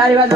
Dale, vale.